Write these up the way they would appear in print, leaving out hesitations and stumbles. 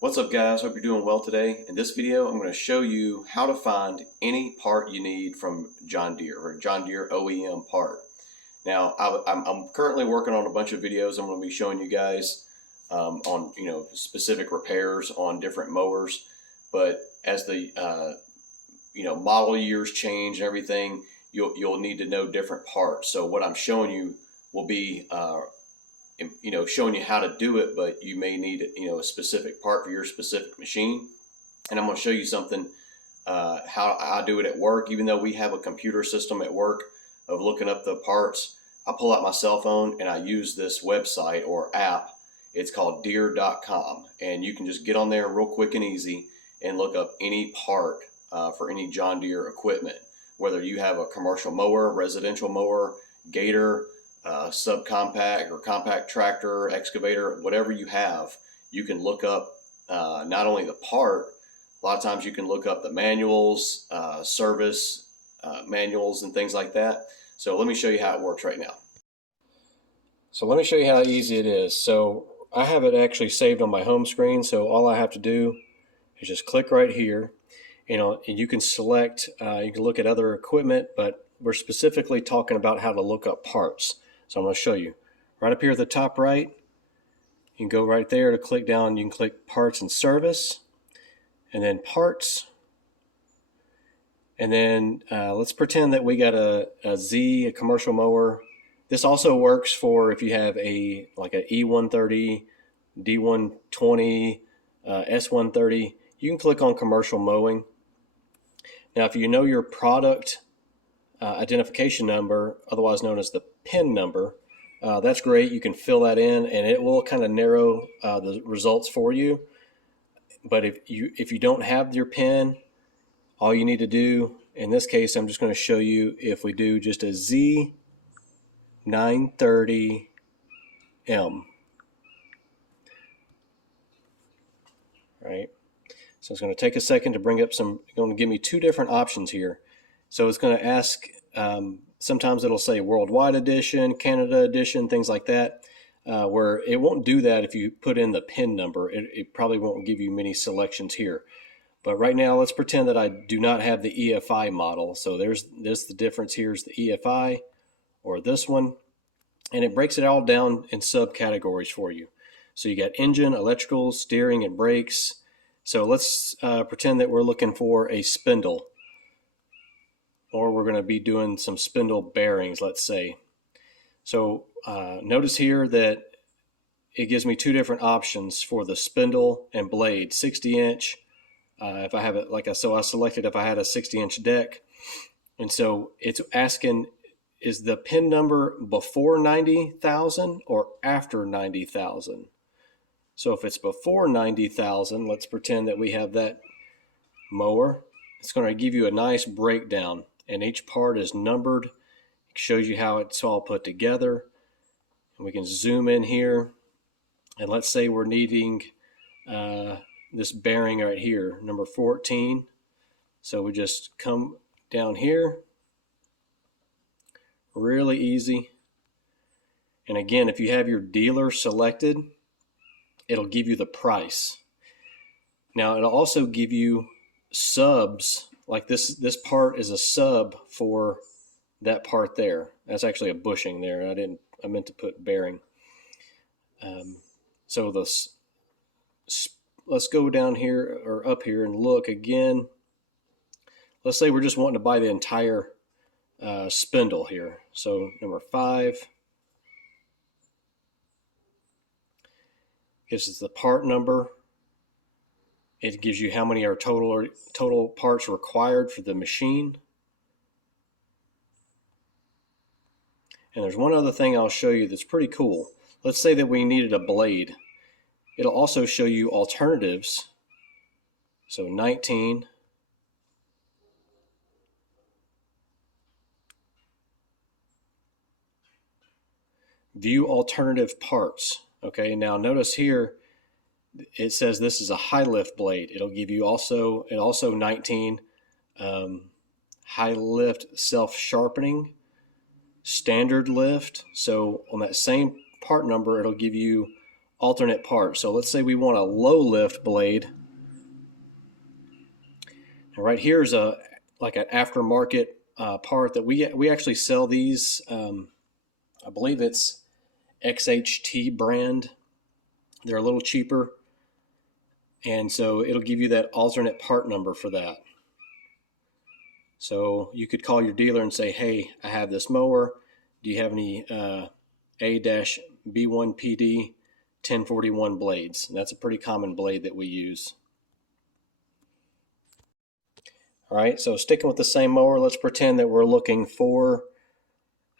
What's up, guys? Hope you're doing well today. In this video, I'm going to show you how to find any part you need from John Deere or John Deere OEM part. Now, I'm currently working on a bunch of videos I'm going to be showing you guys on specific repairs on different mowers. But as the model years change and everything, you'll need to know different parts. So what I'm showing you will be showing you how to do it, but you may need a specific part for your specific machine. And I'm going to show you something how I do it at work. Even though we have a computer system at work of looking up the parts, I pull out my cell phone and I use this website or app. It's called Deere.com, and you can just get on there real quick and easy and look up any part for any John Deere equipment, whether you have a commercial mower, residential mower, gator, subcompact or compact tractor, excavator, whatever you have. You can look up not only the part, a lot of times you can look up the manuals, service manuals and things like that. So let me show you how it works right now. So let me show you how easy it is. So I have it actually saved on my home screen. So all I have to do is just click right here. And you can select, you can look at other equipment, but we're specifically talking about how to look up parts. So I'm going to show you. Right up here at the top right, you can go right there to click down. You can click Parts and Service, and then Parts. And then let's pretend that we got a commercial mower. This also works for if you have like an E130, D120, S130. You can click on commercial mowing. Now, if you know your product identification number, otherwise known as the PIN number, that's great. You can fill that in and it will kind of narrow the results for you. But if you don't have your PIN, all you need to do, in this case, I'm just going to show you if we do just a Z930M. Right? So it's going to take a second to bring up it's going to give me two different options here. So it's going to ask, sometimes it'll say Worldwide Edition, Canada Edition, things like that, where it won't do that if you put in the PIN number. It probably won't give you many selections here. But right now, let's pretend that I do not have the EFI model. So there's the difference. Here's the EFI or this one. And it breaks it all down in subcategories for you. So you got engine, electrical, steering, and brakes. So let's pretend that we're looking for a spindle, or we're going to be doing some spindle bearings, let's say. So notice here that it gives me two different options for the spindle and blade, 60-inch. If I have it, I selected if I had a 60-inch deck. And so it's asking, is the PIN number before 90,000 or after 90,000? So if it's before 90,000, let's pretend that we have that mower. It's going to give you a nice breakdown, and each part is numbered. It shows you how it's all put together. And we can zoom in here, and let's say we're needing this bearing right here, number 14. So we just come down here, really easy. And again, if you have your dealer selected, it'll give you the price. Now it'll also give you subs, like this part is a sub for that part there. That's actually a bushing there. I meant to put bearing. So let's go down here or up here and look again. Let's say we're just wanting to buy the entire spindle here. So number 5 gives us the part number. It gives you how many are total parts required for the machine. And there's one other thing I'll show you that's pretty cool. Let's say that we needed a blade. It'll also show you alternatives. So 19. View alternative parts. Okay, now notice here it says this is a high lift blade. It'll give you also 19 high lift self-sharpening, standard lift. So on that same part number, it'll give you alternate parts. So let's say we want a low lift blade. And right here is a like an aftermarket part that we actually sell these. I believe it's XHT brand. They're a little cheaper, and so it'll give you that alternate part number for that. So you could call your dealer and say, hey, I have this mower. Do you have any A-B1PD 1041 blades? And that's a pretty common blade that we use. All right, so sticking with the same mower, let's pretend that we're looking for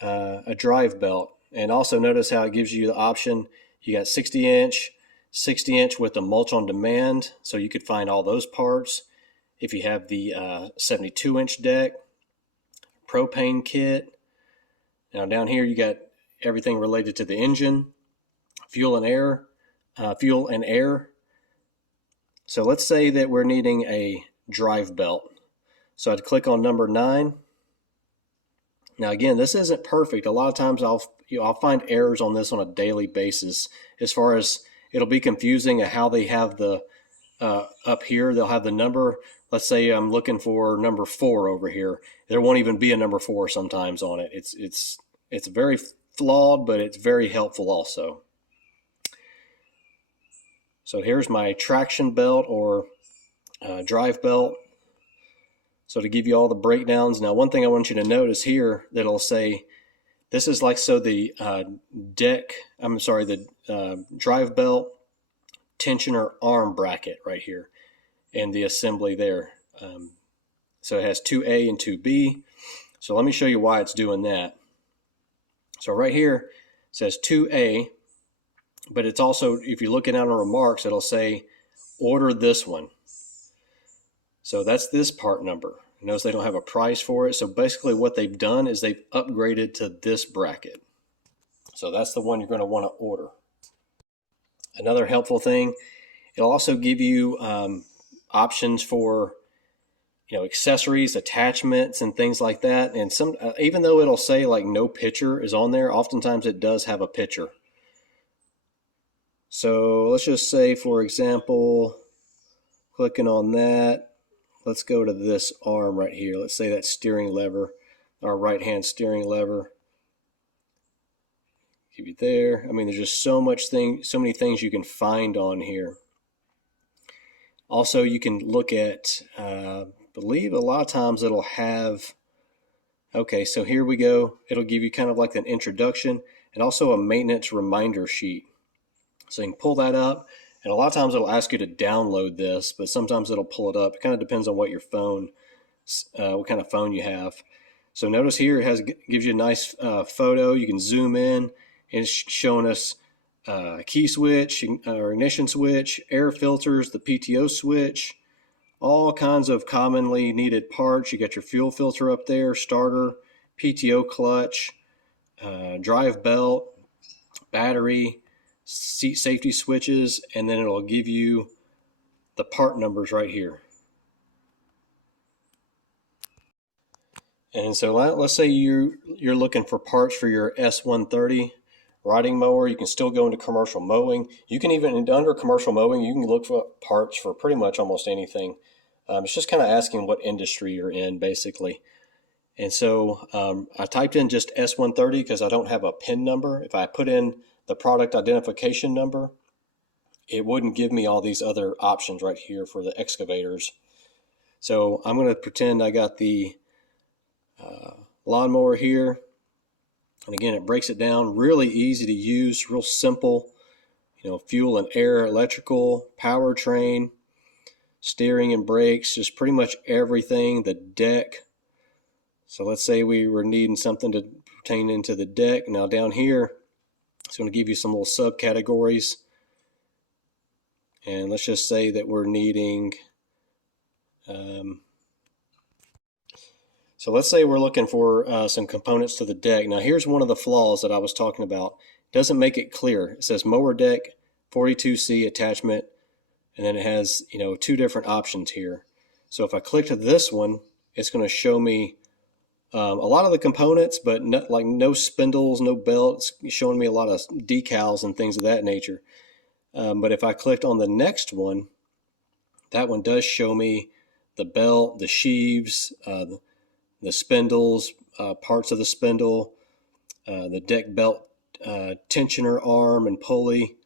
a drive belt. And also notice how it gives you the option. You got 60-inch, 60-inch with the mulch on demand, so you could find all those parts. If you have the 72-inch deck, propane kit. Now down here you got everything related to the engine, fuel and air. So let's say that we're needing a drive belt. So I'd click on number 9. Now again, this isn't perfect. A lot of times I'll find errors on this on a daily basis. As far as it'll be confusing at how they have the up here. They'll have the number. Let's say I'm looking for number 4 over here. There won't even be a number 4 sometimes on it. It's very flawed, but it's very helpful also. So here's my traction belt or drive belt. So to give you all the breakdowns. Now, one thing I want you to notice here that it'll say, this is like, so the drive belt tensioner arm bracket right here and the assembly there. So it has 2A and 2B. So let me show you why it's doing that. So right here it says 2A, but it's also, if you're looking down on remarks, it'll say order this one. So that's this part number. Notice they don't have a price for it. So basically what they've done is they've upgraded to this bracket. So that's the one you're going to want to order. Another helpful thing, it'll also give you options for accessories, attachments, and things like that. And some, even though it'll say like no picture is on there, oftentimes it does have a picture. So let's just say, for example, clicking on that, let's go to this arm right here. Let's say that steering lever, our right-hand steering lever. Give you there. I mean, there's just so many things you can find on here. Also, you can look at, I believe a lot of times it'll have, okay, so here we go. It'll give you kind of like an introduction and also a maintenance reminder sheet. So you can pull that up, and a lot of times it'll ask you to download this, but sometimes it'll pull it up. It kind of depends on what your phone, what kind of phone you have. So notice here it gives you a nice photo. You can zoom in, and it's showing us key switch, or ignition switch, air filters, the PTO switch, all kinds of commonly needed parts. You got your fuel filter up there, starter, PTO clutch, drive belt, battery, seat safety switches, and then it'll give you the part numbers right here. And so let's say you're looking for parts for your S130 riding mower. You can still go into commercial mowing. You can even, under commercial mowing, you can look for parts for pretty much almost anything. It's just kind of asking what industry you're in, basically. And so I typed in just S130 because I don't have a PIN number. If I put in the product identification number, it wouldn't give me all these other options right here for the excavators. So I'm going to pretend I got the lawnmower here. And again, it breaks it down, really easy to use, real simple. Fuel and air, electrical, powertrain, steering and brakes, just pretty much everything, the deck. So let's say we were needing something to pertain into the deck. Now down here, it's going to give you some little subcategories. And let's just say that we're needing, so let's say we're looking for some components to the deck. Now here's one of the flaws that I was talking about. It doesn't make it clear. It says mower deck 42C attachment, and then it has 2 different options here. So if I click to this one, it's going to show me a lot of the components, but no spindles, no belts, showing me a lot of decals and things of that nature. But if I clicked on the next one, that one does show me the belt, the sheaves, the spindles, parts of the spindle, the deck belt tensioner arm and pulley,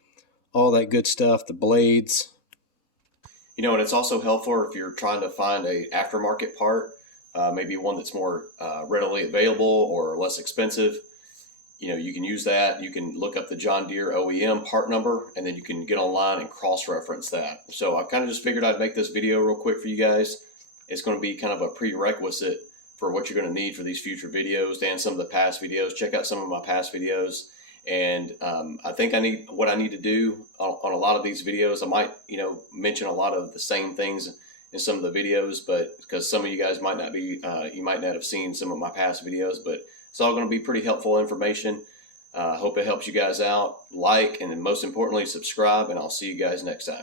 all that good stuff, the blades. You know, and it's also helpful if you're trying to find a aftermarket part, maybe one that's more readily available or less expensive. You know, you can use that. You can look up the John Deere OEM part number, and then you can get online and cross-reference that. So I kind of just figured I'd make this video real quick for you guys. It's going to be kind of a prerequisite for what you're going to need for these future videos and some of the past videos. Check out some of my past videos. And I think what I need to do on a lot of these videos. I might, mention a lot of the same things in some of the videos, but because some of you guys might not be, you might not have seen some of my past videos, but it's all going to be pretty helpful information. Hope it helps you guys out. Like, and most importantly, subscribe, and I'll see you guys next time.